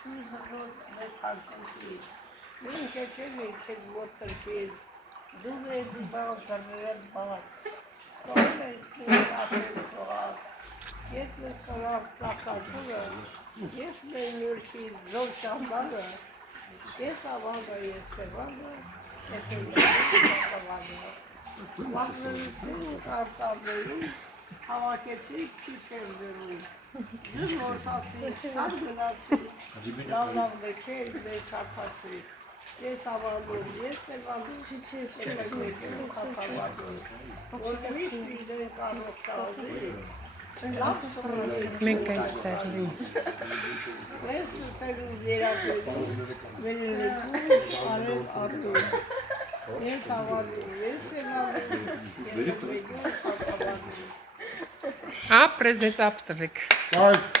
Շուզրոց մեթարկոչի, մին կեչել եկել ոտրկել, դու էդի բաղդարներ բաղդ, կողել եկել ապել կողակ, ես կողակ սախատուրը, ես մենյուրքի զոր շամբալը, ես ավագը ես սևանը, ես ավագը, վաղնրություն կարտավերում, հավակեցի քիչերներում, դուր որթասի, սար գնացի, լավ դեքել, մեր կարտացի, ես ավագում, ես սևանում, ես եկել կարտավագում, որմիշ իրեն կարող շաղզի, Մենք այստեղում ես ուտերում երապերում, վերելեկում, արև ատում, ես ավագում, ես սևանում, ես եկել կարտավագում. Ապրես դեց ապտվեք Այդ